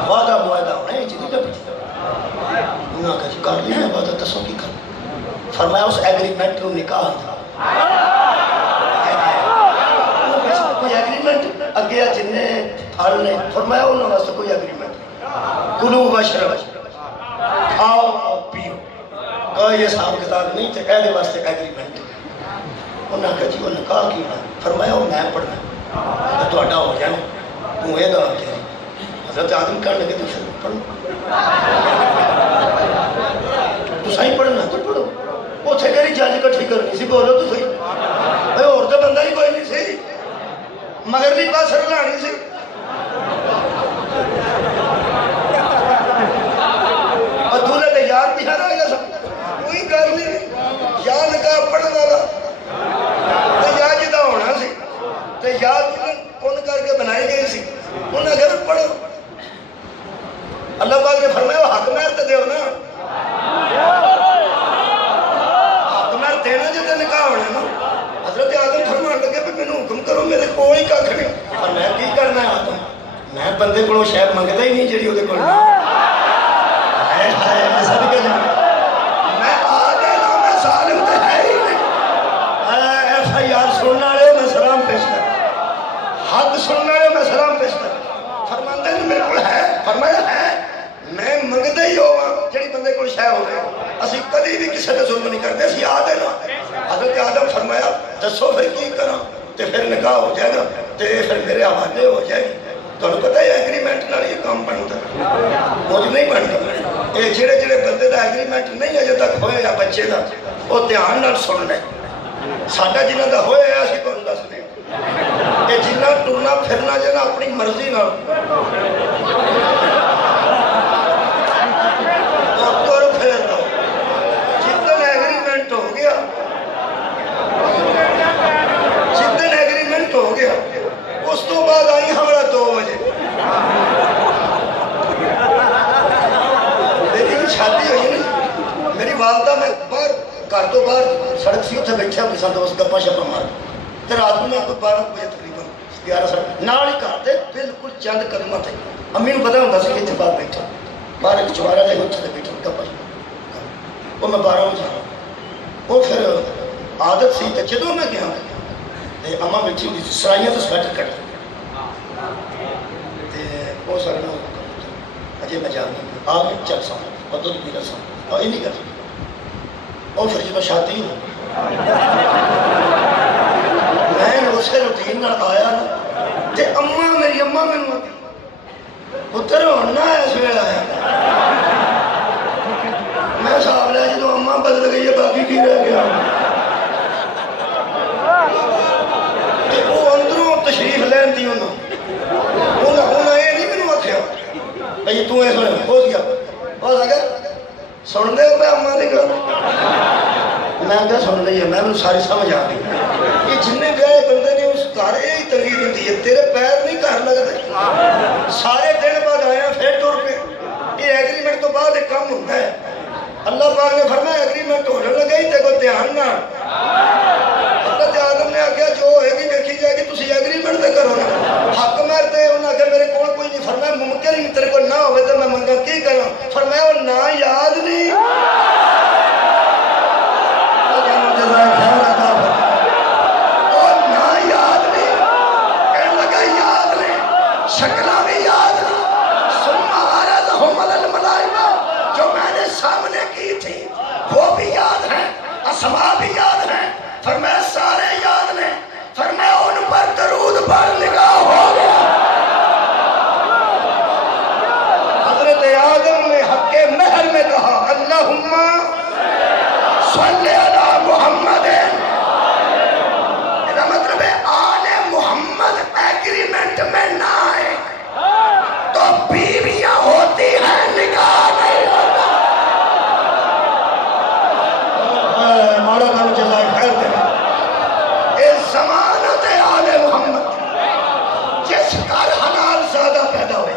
وعدہ معاہدہ ہونا ہے، جنہی کا پیچھے انہوں نے کہا جی کر لیا ہے وعدہ تسو کی کر۔ فرمایا اس ایگریمنٹ کو نکاح تھا، کوئی ایگریمنٹ اگیا جننے پھل نے، فرمایا انہوں نے کوئی ایگریمنٹ کلو بشرب کھاؤ اور پیو، کوئی حساب کتاب نہیں تھے، قیدے واسطے ایگریمنٹ۔ انہوں نے کہا جی وہ نکاح کی فرمایا وہ میں پڑھنا تو اڈا ہو جانا تو یہ دا کیا۔ حضرت آدم کہنے لگے تو پھر پڑھو، تو صحیح پڑھنا تو پڑھو۔ وہ تھے کری جج کٹھی کرنی سی، بولو تو صحیح، اور تو بندہ ہی کوئی نہیں سی، مگر بھی پاس رلانی سی۔ اور دولے دے یار بھی ہر آیا سب کوئی کر نہیں، یا نکاح پڑھنا رہا تو یا جدہ ہونا سی تو یا کن کر کے بنائی گئی سی، انہوں نے کہا پڑھو۔ اللہ پاک نے فرمایا وہ حق مہر تے دیو نا، حق مہر دینا جتے نکاح ہونا نا۔ حضرت آدم فرمان لگے پہ میں حکم کرو میرے کوئی کا کھڑے، اور میں کی کرنا ہے آدم؟ میں بندے کو شاید منگتا ہی نہیں جڑی ہوتے کو ہائے ہائے میں سب کے جانا، میں آگے نا میں ظالم تے ہے ہی نہیں۔ ایف آئی آر سننا رہے میں سلام پیش کر، حق سننا رہے میں سلام پیش کر۔ فرماندے نے میرے کو ہے، فرمایا ہے میں منگتا ہی ہوگا جڑی بندے کو شاید ہو گئے، اسی کدی بھی کسی کا ظلم نہیں کرتے، اسی آدھے نا۔ حضرت آدم فرمایا دسو پھر کی کرا تے پھر نکاح ہو جائے گا تے پھر میرے حوالے ہو جائے گی۔ تو انہوں پتہ ہے ایگریمنٹ نال یہ کام بنتا مجھ نہیں بنتا۔ یہ جڑے جڑے بندے دا ایگریمنٹ نہیں اجے تک ہوئے یا بچے دا وہ دھیان نال سن لے، ساڈا جنہاں دا ہوئے ہے اسی تانوں دس دیں کہ جنہاں ٹرنا پھرنا جنا اپنی مرضی نال تر پھر دو، جتن ایگریمنٹ ہو گیا، جتن ایگریمنٹ ہو گیا اس تو بعد آئی ہمارا 2 بجے میری شادی ہوئی نہیں، میری والدہ میں باہر گھر تو باہر سڑک سی اتنے بیٹھا کسی دوست گپا شپا مار تو رات میں کوئی 12 بجے تقریباً 11 ساڑھے نال ہی گھر دے بالکل چند قدم تھے، امی نوں پتہ ہوندا سی کہ اتنے باہر بیٹھا، باہر ایک چوارا جائے اتنے بیٹھا گپا شپا وہ میں 12 بجے وہ پھر عادت سی تو جدوں میں گیا اما بیٹھی ہوتی تھی سرائیاں تو سویٹر کٹ وہ سارے اجے میں جانا آ کے چل سا اور دودھ پی سا اور یہ نہیں کرتی اور پھر جب شادی ہو میں اسے روٹین آیا نا تے اما میری اما میں پتر ہونا ہے اس ویل آیا میں حساب لیا جب اما بدل گئی ہے باقی کی رہ گیا وہ اندروں تشریف لین دی انہوں یہ نہیں مینوں آخیا بھائی تو یہ سن ہو گیا ہو سکے سن دے ہو میں اما دی گل میں کیا سن رہی ہے میں نے ساری سمجھ آ گئی یہ جن گئے بندے نے اس گھر یہی تنگی ہوتی ہے تیرے پیر نہیں گھر لگتے سارے دن بعد آیا پھر ٹر پہ یہ ایگریمنٹ تو بعد ایک کام ہوتا ہے اللہ پاک نے فرمایا ایگریمنٹ ہونے لگا ہی تے کوئی دھیان نہ حضرت آدم نے آخیا جو ہوئے گی دیکھی جائے گی تسی ایگریمنٹ تے کرو نا حق مرتے انہوں نے آخیا میرے کول کوئی نہیں فرمایا ممکن ہی تیرے کو نہ ہوئے تو میں منگا کی کروں فرمایا وہ نہ یاد نہیں شکلہ بھی یاد نہیں سنما عرضہم علی الملائکہ جو میں نے سامنے کی تھی وہ بھی یاد ہیں اسماء بھی یاد ہیں فرمایا سارے یاد ہیں فرمایا ان پر درود پڑھ نگاہ ہو گیا حضرت آدم نے حق مہر میں کہا اللہم صلی علی محمد یہ مطلب ہے آل محمد ایگریمنٹ میں نہ آئے تو بیویاں ہوتی ہیں نکاح نہیں ہوتا مارا کام جزائے خیر دے اس زمانت آل محمد جس کار حلال زیادہ پیدا ہوئے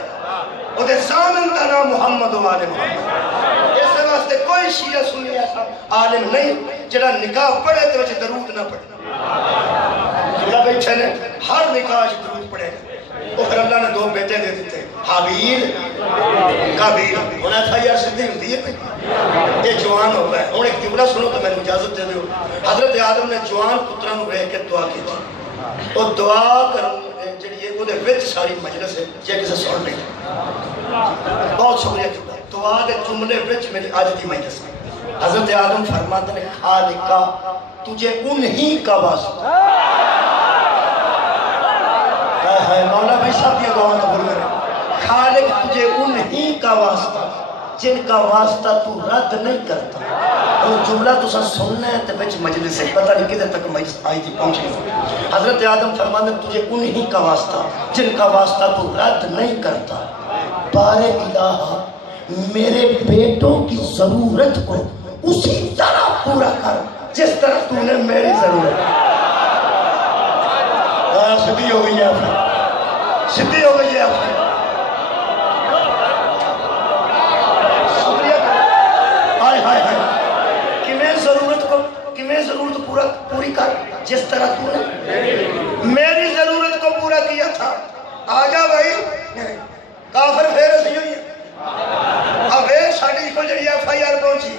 وہ دے زامن کا نام محمد و آل محمد اس واسطے کوئی شیعہ سنی ایسا عالم نہیں جڑا نکاح پڑھے تو وچ درود نہ پڑھے جڑا بیٹھے نے ہر نکاح درود پڑھے وہ پھر اللہ نے 2 بیٹے دے دیتے حابیل قابیل انہیں تھا یار صدی ہوتی ہے یہ جوان ہوتا ہے انہیں ایک جملہ سنو تو میں اجازت دے دوں حضرت آدم نے جوان پتران کو رہ کے دعا کی تھی وہ دعا کروں جڑی وہ دے وچ ساری مجلس ہے جے کسے سن نہیں بہت شکریہ دعا دے جملے وچ میری آج دی مجلس ہے حضرت آدم فرماتے ہیں خالقہ تجھے انہی کا واسطہ مولا بھائی صاحب یہ دعا قبول کرے خالق تجھے انہی کا واسطہ جن کا واسطہ تو رد نہیں کرتا وہ جملہ تو سا سننا ہے تو بچ مجلس سے پتہ نہیں کدھر تک مجلس آئی تھی پہنچ گئی حضرت آدم فرماتے ہیں تجھے انہی کا واسطہ جن کا واسطہ تو رد نہیں کرتا بارے الہ میرے بیٹوں کی ضرورت کو اسی طرح پورا کر جس طرح تو نے میری ضرورت صدی ہو گئی ہے آپ صدی ہو گئی ہے آپ شکریہ ہائے ہائے ہائے کمیں ضرورت پوری کر جس طرح تو نے میری ضرورت کو پورا کیا تھا آجا بھائی کافر پھر اسی ہوئی ہے اب ایک ساڑھی کو جڑی FIR پہنچی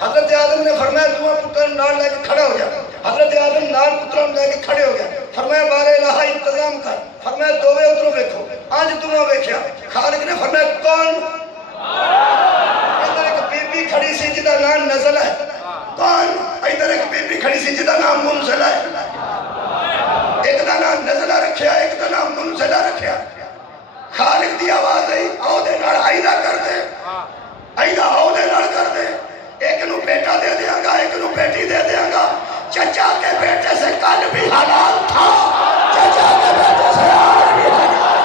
حضرت آدم نے فرمایا دعا پتر نال لے کے کھڑا ہو جا حضرت آدم نال پتروں لے کے کھڑے ہو گیا فرمایا بارے الہ انتظام کر فرمایا دووے ادھروں دیکھو آج تمہیں دیکھیا خالق نے فرمایا کون ادھر ایک بی بی کھڑی سی جدا نام نزل ہے کون ادھر ایک بی بی کھڑی سی جدا نام منزل ہے ایک دا نام نزلہ رکھیا ایک دا نام منزلہ رکھیا خالق دی آواز ہے آؤ دے نال آئیدہ کر دے آئیدہ آؤ دے نال کر دے ایک نو بیٹا دے دیا گا ایک نو بیٹی دے دیا گا چچا کے بیٹے سے کل بھی حلال تھا چچا کے بیٹے سے آج بھی حلال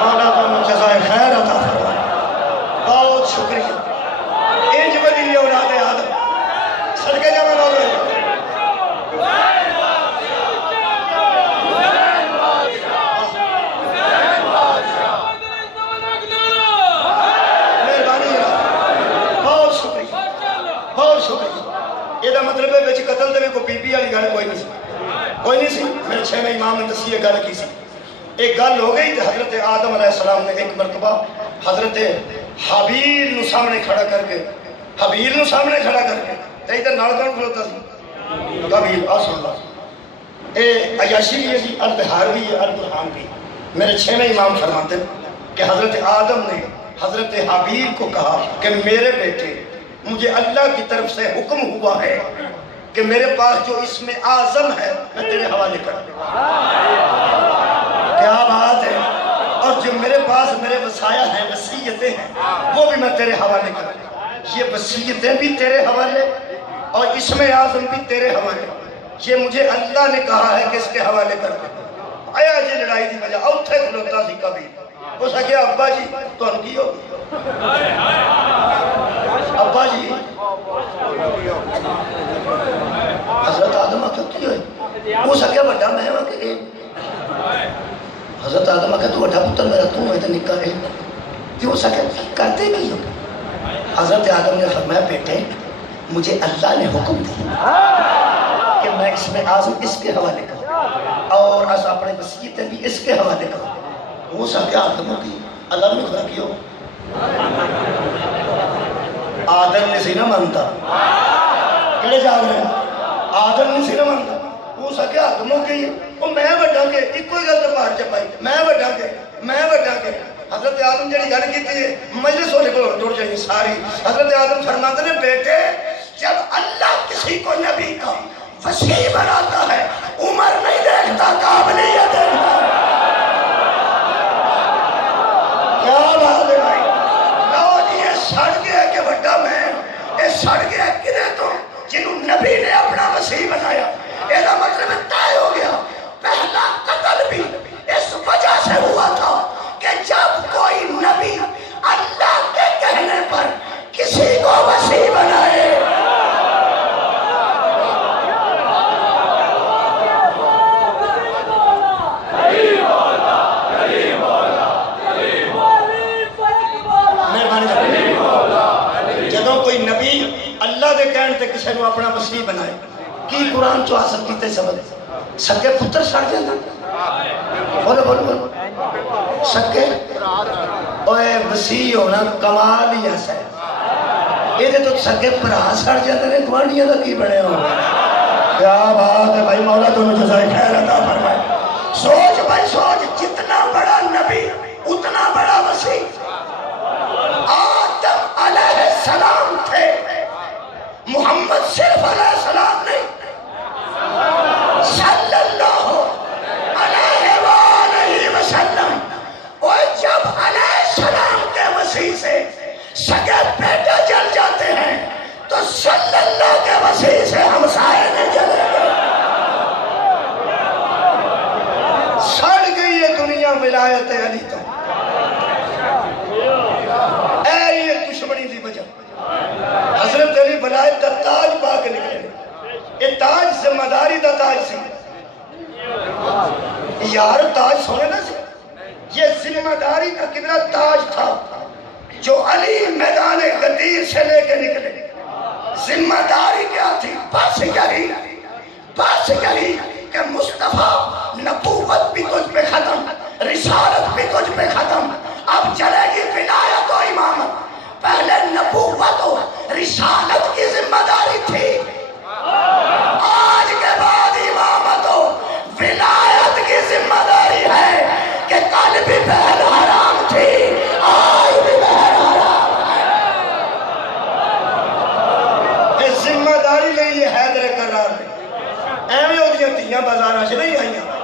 مولا کو جزائے خیر عطا فرمائے بہت شکریہ انج بنی اولاد آدم صدقے جانا مولا مطلب ہے بچ قتل دے میں کوئی بی بی والی گل کوئی نہیں سی میرے 6 میں امام نے دسی یہ گل کی سی ایک گل ہو گئی تو حضرت آدم علیہ السلام نے ایک مرتبہ حضرت حابیل نو سامنے کھڑا کر کے حابیل نو سامنے کھڑا کر کے تے ادھر نال کون کھلوتا سی قابیل آسن اللہ اے عیاشی بھی ہے جی البحار بھی ہے البرہان بھی میرے چھویں امام فرماتے ہیں کہ حضرت آدم نے حضرت حابیل کو کہا کہ میرے بیٹے مجھے اللہ کی طرف سے حکم ہوا ہے کہ میرے پاس جو اسم اعظم ہے میں تیرے حوالے کر دوں کیا بات ہے اور جو میرے پاس میرے وصایا ہیں وصیتیں ہیں وہ بھی میں تیرے حوالے کر دوں یہ وصیتیں بھی تیرے حوالے اور اسم اعظم بھی تیرے حوالے یہ مجھے اللہ نے کہا ہے کہ اس کے حوالے کر دے آیا جی لڑائی دی وجہ اوتھے کھلوتا سی کبھی وہ سکیا ابا جی تو ان کی ہو ابا جی حضرت آدم آکھتی ہوئے وہ سکیا بڑا میں ہوں کہ حضرت آدم آکھتی تو بڑا پتر میرا تو ہوئے تو نکا ہے کہ وہ سکیا کرتے کی ہو حضرت آدم نے فرمایا بیٹے مجھے اللہ نے حکم دیا کہ میں اس میں اعظم اس کے حوالے کروں اور اس اپنے وصیتیں بھی اس کے حوالے کروں وہ سکیا آدم کی اللہ نے خدا کیوں آدم نے سی نہ مانتا کڑے جاگ رہے ہیں آدم نے سی نہ مانتا وہ سکیا آدموں کی وہ میں بڑھا کے ایک کوئی گل تو پار چپائی میں بڑھا کے حضرت آدم جڑی گل کی تھی مجلس ہونے کو ٹوڑ جائیں ساری حضرت آدم فرماتے نے بیٹے جب اللہ کسی کو نبی کا وسیع بناتا ہے عمر نہیں دیکھتا قابلیت کیا بات ہے بھائی لو جی یہ سڑ گیا کہ بڑا میں یہ سڑ گیا کدھے تو جنہوں نبی نے اپنا وسیع بنایا یہ مطلب طے ہو گیا پہلا قتل بھی اس وجہ سے ہوا تھا کہ جب کوئی نبی اللہ کے کہنے پر کسی کو وسیع بنائے جدوں کوئی نبی اللہ دے کہنے تے کسی کو اپنا وسیع بنائے کی قرآن چو حاصل کیتے سبب سکے پتر سڑ جاندہ بولو سکے اوے وسیع ہونا کمال ہی ایسا ہے یہ تو سکے پرا سڑ جاندہ نے گوانڈیاں دا کی بڑے ہو کیا بات ہے بھائی مولا تمہیں جزائے خیر عطا فرمائے سوچ بھائی سوچ جتنا بڑا نبی اتنا بڑا وسیع آدم علیہ السلام تھے محمد صرف علیہ السلام نہیں صلی اللہ علیہ وآلہ وسلم اور جب علیہ السلام کے وسیع سے سگے بیٹے جل جاتے ہیں تو صلی اللہ کے وسیع سے ہم سائے نہیں جلے گے سڑ گئی ہے دنیا ولایت علی تو اے یہ دشمنی دی وجہ حضرت علی ولایت دا تاج پا کے نکلے یہ تاج ذمہ داری دا تاج سی یار تاج سونے نا سی یہ ذمہ داری کا کتنا تاج تھا جو علی میدان غدیر سے لے کے نکلے ذمہ داری کیا تھی بس یہی کہ مصطفیٰ نبوت بھی تجھ پہ ختم رسالت بھی تجھ پہ ختم اب چلے گی ولایت و امامت پہلے نبوت و رسالت کی ذمہ داری تھی آج کے بعد امامت و ولایت کی ذمہ داری ہے کہ کل بھی بہن حرام تھی آج بھی بہن حرام ہے ذمہ داری لئی یہ حیدر قرار ہے ایویں ہوگی تیاں بازاراں سے نہیں آئیاں